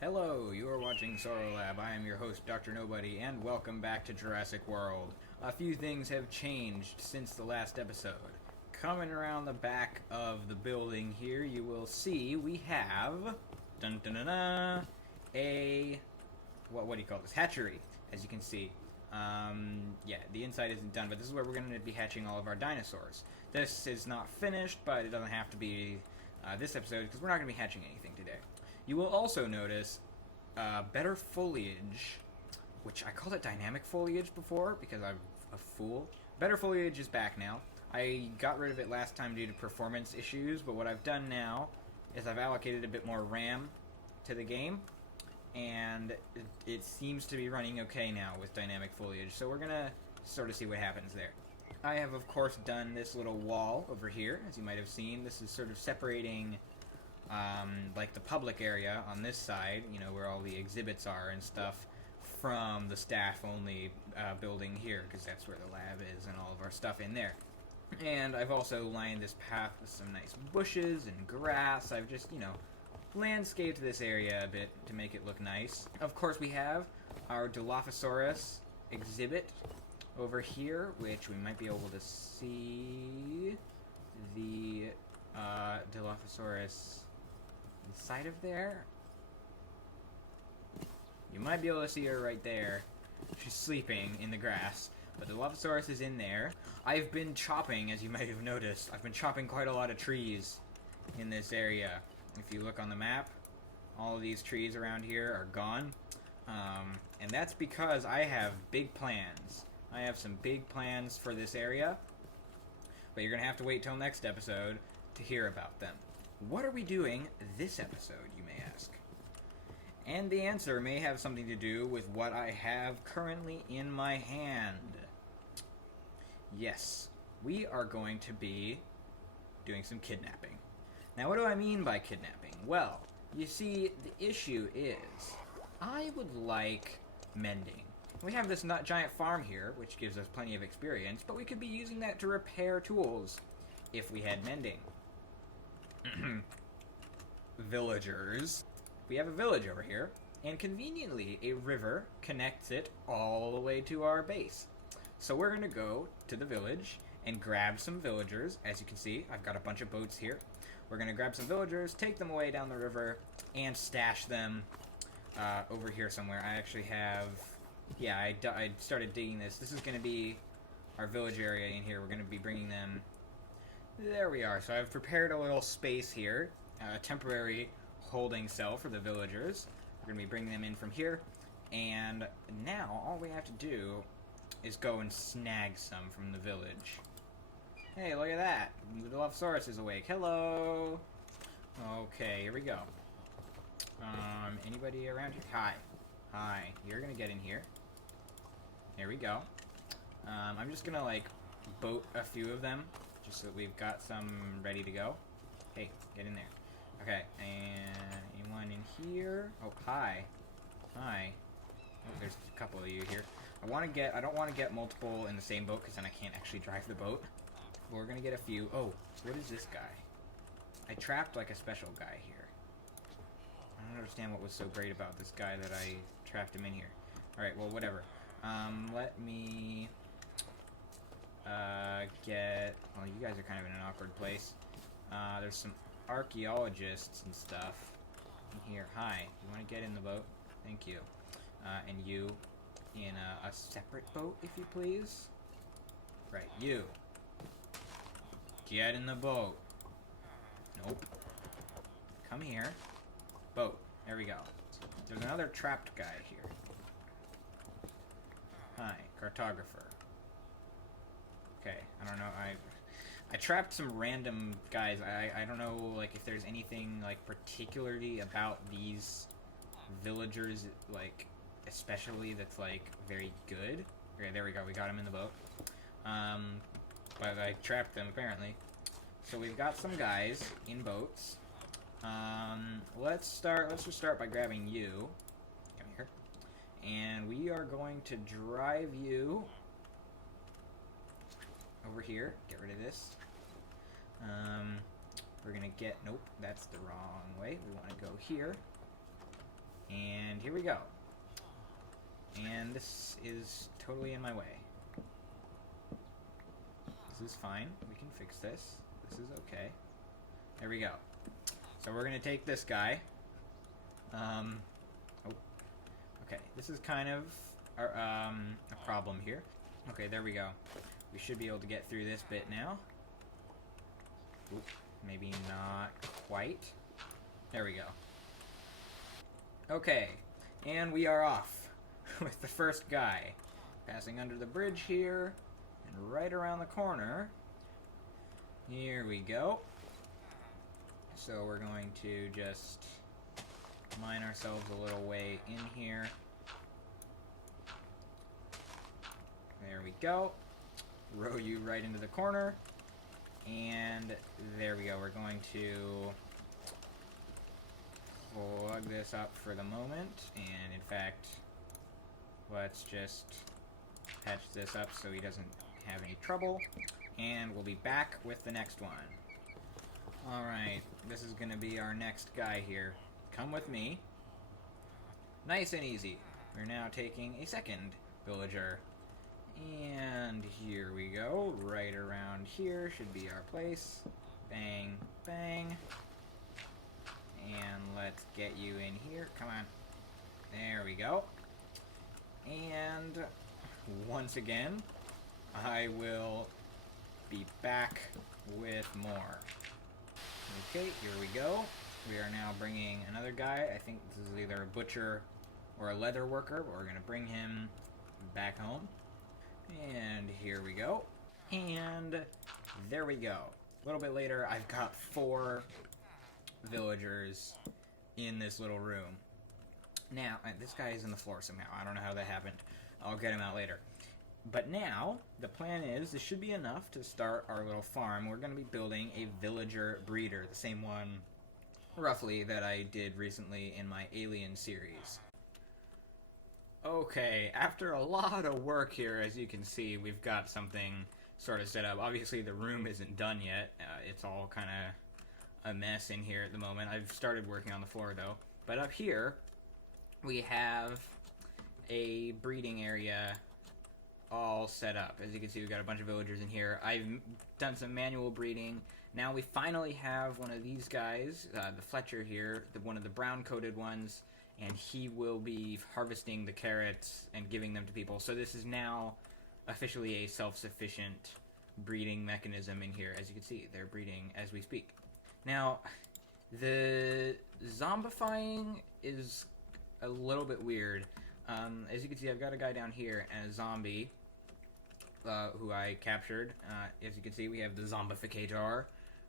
Hello, you are watching Sorrow Lab. I am your host, Dr. Nobody, and welcome back to Jurassic World. A few things have changed since the last episode. Coming around the back of the building here, you will see we have dun dun dun dun, a what do you call this? Hatchery, as you can see. Yeah, the inside isn't done, but this is where we're going to be hatching all of our dinosaurs. This is not finished, but it doesn't have to be this episode because we're not going to be hatching anything today. You will also notice better foliage, which I called it dynamic foliage before because I'm a fool. Better foliage is back now. I got rid of it last time due to performance issues, but what I've done now is I've allocated a bit more RAM to the game, and it seems to be running okay now with dynamic foliage, so we're gonna sort of see what happens there. I have, of course, done this little wall over here, as you might have seen. This is sort of separating like the public area on this side, you know, where all the exhibits are and stuff, from the staff-only building here, because that's where the lab is and all of our stuff in there. And I've also lined this path with some nice bushes and grass. I've just, you know, landscaped this area a bit to make it look nice. Of course, we have our Dilophosaurus exhibit over here, which we might be able to see the Dilophosaurus inside of there. You might be able to see her right there. She's sleeping in the grass, but the Dilophosaurus is in there. I've been chopping, as you might have noticed. I've been chopping quite a lot of trees in this area. If you look on the map, all of these trees around here are gone. And that's because I have big plans. I have some big plans for this area, but you're going to have to wait till next episode to hear about them. What are we doing this episode, you may ask? And the answer may have something to do with what I have currently in my hand. Yes, we are going to be doing some kidnapping. Now, what do I mean by kidnapping? Well, you see, the issue is, I would like mending. We have this giant farm here, which gives us plenty of experience, but we could be using that to repair tools if we had mending. Villagers. We have a village over here, and conveniently, a river connects it all the way to our base. So we're going to go to the village and grab some villagers. As you can see, I've got a bunch of boats here. We're going to grab some villagers, take them away down the river, and stash them over here somewhere. I actually have... Yeah, I started digging this. This is going to be our village area in here. We're going to be bringing them... There we are. So I've prepared a little space here, a temporary holding cell for the villagers. We're going to be bringing them in from here. And now all we have to do is go and snag some from the village. Hey, look at that. The Dilophosaurus is awake. Hello. Okay, here we go. Anybody around here? Hi. Hi. You're going to get in here. There we go. I'm just going to, like, boat a few of them, just so that we've got some ready to go. Hey, get in there. Okay, and anyone in here? Oh, hi. Hi. Oh, there's a couple of you here. I don't want to get multiple in the same boat, because then I can't actually drive the boat. But we're gonna get a few. Oh, what is this guy? I trapped, like, a special guy here. I don't understand what was so great about this guy that I trapped him in here. Alright, well, whatever. Let me... get... Well, you guys are kind of in an awkward place. There's some archaeologists and stuff in here. Hi, you want to get in the boat? Thank you. And you in a separate boat, if you please. Right, you. Get in the boat. Nope. Come here. Boat. There we go. There's another trapped guy here. Hi, cartographer. Okay, I don't know, I trapped some random guys. I don't know, like, if there's anything, like, particularly about these villagers, like, especially that's, like, very good. Okay, there we go, we got him in the boat. But I trapped them, apparently. So we've got some guys in boats. Let's just start by grabbing you. Come here. And we are going to drive you over here. Get rid of this. We're gonna get... Nope, that's the wrong way. We want to go here. here we go. And this is totally in my way. This is fine. We can fix this. This is okay. There we go. So we're going to take this guy. Okay, this is kind of a problem here. Okay, there we go. We should be able to get through this bit now. Oop, maybe not quite. There we go. Okay, and we are off with the first guy. Passing under the bridge here, and right around the corner. Here we go. So we're going to just mine ourselves a little way in here. There we go. Row you right into the corner. And there we go. We're going to plug this up for the moment. And in fact, let's just patch this up so he doesn't have any trouble. And we'll be back with the next one. Alright, this is going to be our next guy here. Come with me. Nice and easy. We're now taking a second villager. And here we go. Right around here should be our place. Bang, bang. And let's get you in here. Come on. There we go. And once again, I will be back with more. Okay, here we go. We are now bringing another guy. I think this is either a butcher or a leather worker, but we're going to bring him back home. And here we go. And there we go. A little bit later, I've got 4 villagers in this little room. Now, this guy is in the floor somehow. I don't know how that happened. I'll get him out later. But now, the plan is, this should be enough to start our little farm. We're going to be building a villager breeder, the same one, roughly, that I did recently in my Alien series. Okay, after a lot of work here, as you can see, we've got something sort of set up. Obviously, the room isn't done yet. It's all kind of a mess in here at the moment. I've started working on the floor, though. But up here, we have a breeding area all set up. As you can see, we've got a bunch of villagers in here. I've done some manual breeding. Now we finally have one of these guys, the Fletcher here, one of the brown-coated ones, and he will be harvesting the carrots and giving them to people. So this is now officially a self-sufficient breeding mechanism in here. As you can see, they're breeding as we speak. Now, the zombifying is a little bit weird. As you can see, I've got a guy down here and a zombie who I captured. As you can see, we have the zombificator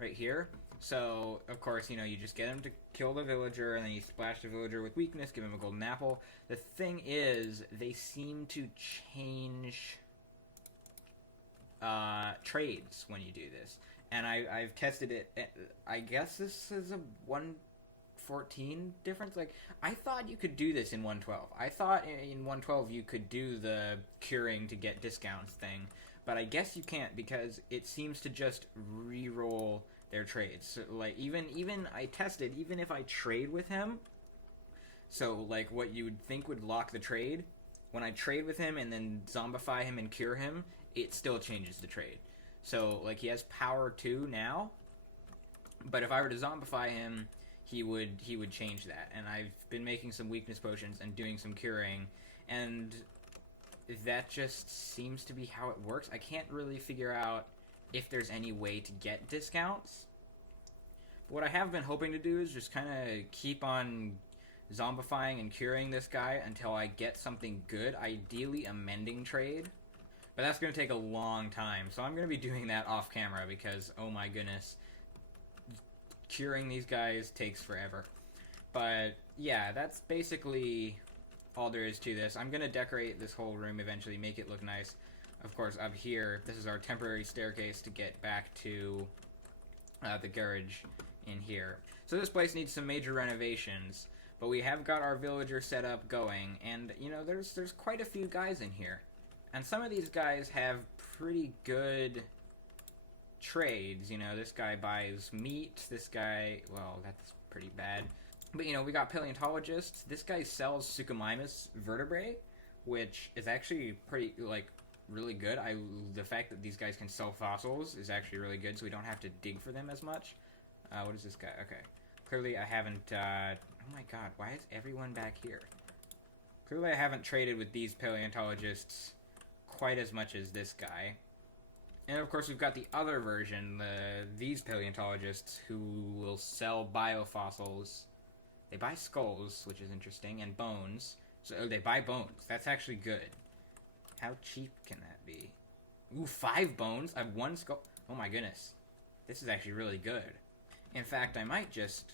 right here. So, of course, you know, you just get him to kill the villager, and then you splash the villager with weakness, give him a golden apple. The thing is, they seem to change trades when you do this. And I've tested it. I guess this is a 114 difference. Like, I thought you could do this in 112. I thought in 112 you could do the curing to get discounts thing. But I guess you can't, because it seems to just re-roll their trades. So, like, even I tested, even if I trade with him, so, like, what you would think would lock the trade, when I trade with him and then zombify him and cure him, it still changes the trade. So, like, he has power 2 now, but if I were to zombify him, he would change that. And I've been making some weakness potions and doing some curing, and that just seems to be how it works. I can't really figure out if there's any way to get discounts. But what I have been hoping to do is just kind of keep on zombifying and curing this guy until I get something good, ideally a mending trade. But that's going to take a long time, so I'm going to be doing that off camera because, oh my goodness, curing these guys takes forever. But yeah, that's basically all there is to this. I'm going to decorate this whole room eventually, make it look nice. Of course, up here, this is our temporary staircase to get back to the garage in here. So this place needs some major renovations, but we have got our villager set up going, and, you know, there's quite a few guys in here. And some of these guys have pretty good trades. You know, this guy buys meat, this guy, well, that's pretty bad. But, we got paleontologists. This guy sells Suchomimus vertebrae, which is actually pretty, really good. The fact that these guys can sell fossils is actually really good, so we don't have to dig for them as much. What is this guy? Okay. Clearly I haven't, oh my god, why is everyone back here? Clearly I haven't traded with these paleontologists quite as much as this guy. And of course we've got the other version, these paleontologists who will sell biofossils. They buy skulls, which is interesting, and bones. So they buy bones. That's actually good. How cheap can that be? Ooh, 5 bones? I have 1 skull. Oh my goodness. This is actually really good. In fact, I might just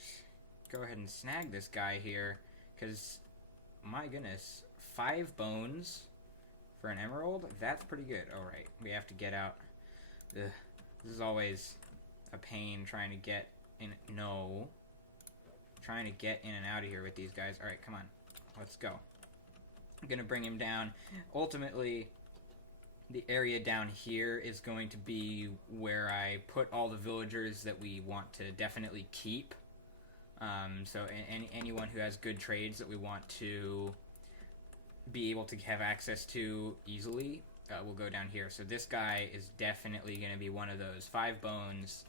go ahead and snag this guy here, because, my goodness, 5 bones for an emerald? That's pretty good. Alright, we have to get out. Ugh. This is always a pain trying to get in. No. Trying to get in and out of here with these guys. Alright, come on. Let's go. I'm going to bring him down. Ultimately, the area down here is going to be where I put all the villagers that we want to definitely keep. So anyone who has good trades that we want to be able to have access to easily will go down here. So this guy is definitely going to be one of those. 5 bones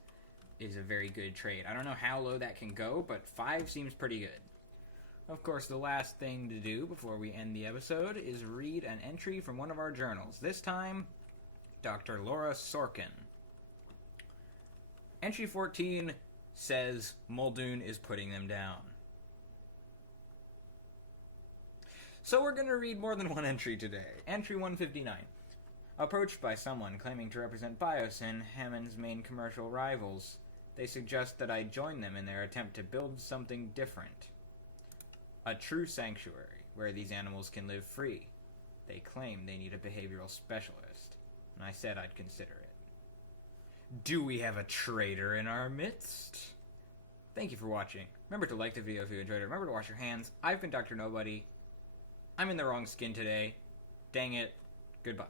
is a very good trade. I don't know how low that can go, but 5 seems pretty good. Of course, the last thing to do before we end the episode is read an entry from one of our journals. This time, Dr. Laura Sorkin. Entry 14 says Muldoon is putting them down. So we're going to read more than one entry today. Entry 159. Approached by someone claiming to represent Biosyn, Hammond's main commercial rivals, they suggest that I join them in their attempt to build something different. A true sanctuary, where these animals can live free. They claim they need a behavioral specialist, and I said I'd consider it. Do we have a traitor in our midst? Thank you for watching. Remember to like the video if you enjoyed it. Remember to wash your hands. I've been Dr. Nobody. I'm in the wrong skin today. Dang it. Goodbye.